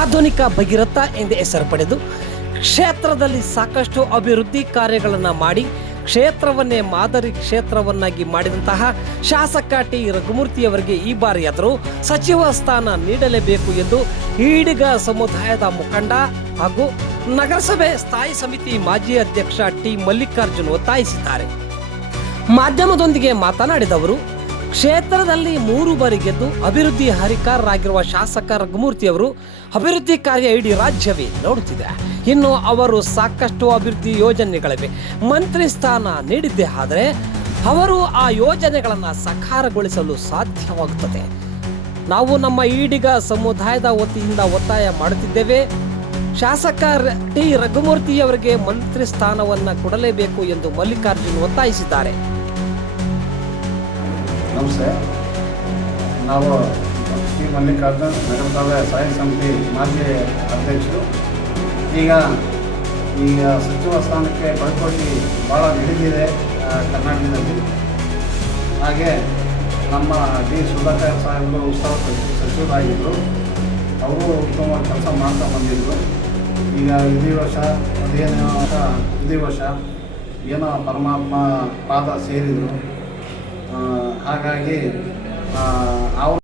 ಆಧುನಿಕ ಭಗೀರಥ ಎಂದೇ ಹೆಸರು ಪಡೆದು ಕ್ಷೇತ್ರದಲ್ಲಿ ಸಾಕಷ್ಟು ಅಭಿವೃದ್ಧಿ ಕಾರ್ಯಗಳನ್ನು ಮಾಡಿ ಕ್ಷೇತ್ರವನ್ನೇ ಮಾದರಿ ಕ್ಷೇತ್ರವನ್ನಾಗಿ ಮಾಡಿದಂತಹ ಶಾಸಕ ಟಿ ರಘುಮೂರ್ತಿಯವರಿಗೆ ಈ ಬಾರಿಯಾದರೂ ಸಚಿವ ಸ್ಥಾನ ನೀಡಲೇಬೇಕು ಎಂದು ಈಡಿಗ ಸಮುದಾಯದ ಮುಖಂಡ ಹಾಗೂ ನಗರಸಭೆ ಸ್ಥಾಯಿ ಸಮಿತಿ ಮಾಜಿ ಅಧ್ಯಕ್ಷ ಟಿ ಮಲ್ಲಿಕಾರ್ಜುನ್ ಒತ್ತಾಯಿಸಿದ್ದಾರೆ. ಮಾಧ್ಯಮದೊಂದಿಗೆ ಮಾತನಾಡಿದವರು, ಕ್ಷೇತ್ರದಲ್ಲಿ 3 ಬಾರಿ ಗೆದ್ದು ಅಭಿವೃದ್ಧಿ ಹರಿಕಾರರಾಗಿರುವ ಶಾಸಕ ರಘುಮೂರ್ತಿಯವರು ಅಭಿವೃದ್ಧಿ ಕಾರ್ಯ ಇಡೀ ರಾಜ್ಯವೇ ನೋಡುತ್ತಿದೆ. ಇನ್ನು ಅವರು ಸಾಕಷ್ಟು ಅಭಿವೃದ್ಧಿ ಯೋಜನೆಗಳಿವೆ. ಮಂತ್ರಿ ಸ್ಥಾನ ನೀಡಿದ್ದೇ ಆದರೆ ಅವರು ಆ ಯೋಜನೆಗಳನ್ನು ಸಾಕಾರಗೊಳಿಸಲು ಸಾಧ್ಯವಾಗುತ್ತದೆ. ನಾವು ನಮ್ಮ ಈಡಿಗ ಸಮುದಾಯದ ವತಿಯಿಂದ ಒತ್ತಾಯ ಮಾಡುತ್ತಿದ್ದೇವೆ. ಶಾಸಕ ಟಿ ರಘುಮೂರ್ತಿಯವರಿಗೆ ಮಂತ್ರಿ ಸ್ಥಾನವನ್ನು ಕೊಡಲೇಬೇಕು ಎಂದು ಮಲ್ಲಿಕಾರ್ಜುನ್ ಒತ್ತಾಯಿಸಿದ್ದಾರೆ. ನಮಸ್ತೆ. ನಾವು ಟಿ ಮಲ್ಲಿಕಾರ್ಜುನ್, ನಗರಸಭೆ ಸ್ಥಾಯಿ ಸಮಿತಿ ಮಾಜಿ ಅಧ್ಯಕ್ಷರು. ಈಗ ಸಚಿವ ಸ್ಥಾನಕ್ಕೆ ಪೈಪೋಟಿ ಭಾಳ ನಡೆದಿದೆ ಕರ್ನಾಟಕದಲ್ಲಿ. ಹಾಗೆ ನಮ್ಮ ಡಿ ಸುಧಾಕರ್ ಸಾಹೇಬರು ಉತ್ಸವ ಸಚಿವರಾಗಿದ್ದರು. ಅವರು ಉತ್ತಮವಾಗಿ ಕೆಲಸ ಮಾಡ್ತಾ ಬಂದಿದ್ದರು. ಈಗ ಇಡೀ ವರ್ಷ ಏನೋ ಪರಮಾತ್ಮ ಪಾದ ಸೇರಿದರು. ಹಾಗಾಗಿ ಅವರು